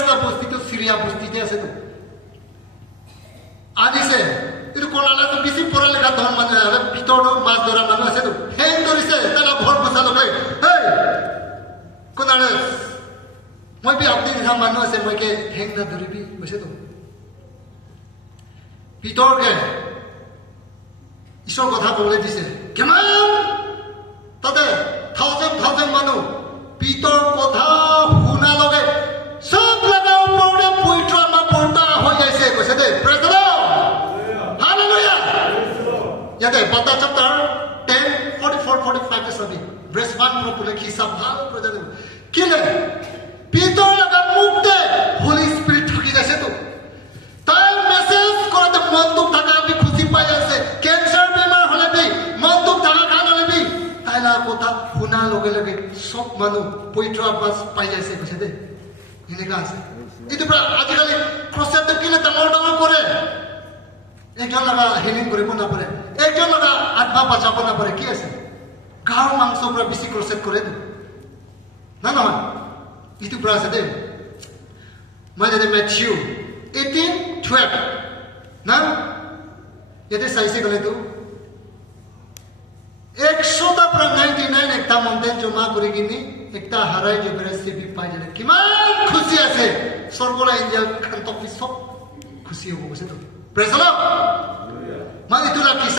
এটা বস্তিটো সিরিয়া বস্তিতে আছে তো আনিছে itu কোনালা তো বেশি পড়ালেখা ধন মানে ভিতর মাছ ধরা মানুষ আছে তো হেং ধরিছে তারা ভর বসালো ভাই হেই কোনালে মই বি আপনি নিহা মানুষ আছে মই কে হেং না ধরিবি বসে তো ভিতর কে ঈশ্বর কথা বলে দিছে কেমন তাতে থাউজেন্ড মানুষ ভিতর কথা শুনা লগে সব লাগা উপরে পবিত্র আমা পড়তা হয়ে যাইছে কইছে দে প্রেজ দ্য লর্ড হালেলুয়া ইয়াতে বাতা চ্যাপ্টার 10 44 45 তে সবই verse 1 পুরো পুরো কি সব ভালো প্রেজ দ্য কিলে ভিতর লাগা মুক্তে হোলি স্পিরিট ঢুকি যাইছে তো তাই মেসেজ করতে মন দুঃখ থাকা আমি খুশি পাই আছে ক্যান্সার বেমার হলে বি মন দুঃখ থাকা খান হলে বি তাইলা কথা শুনা লগে লগে সব মানুষ পবিত্র আবাস পাই যাইছে কইছে দে এনেকা আছে itu আজিকালি ক্রসেট কিলে ডাঙৰ কৰে একজন লগা হেলিং কৰিব না পাৰে একজন লগা আত্মা বাঁচাব না পাৰে কি আছে গাঁৱৰ মাংস পৰা বেছি ক্ৰসেট কৰে না না itu আছে দে মানে দে ম্যাথিউ 18:12 না এতে সাইছে গলে তো 100টা পৰা 99 একটা মন্দির জমা করে কিনি একটা হারাই যাবে সেবি পাই যাবে কিমান খুশি আছে সর্বলা এঞ্জেল খান তো সব খুশি হবো বসে তো প্রেজ দ্য লর্ড মানে তুলা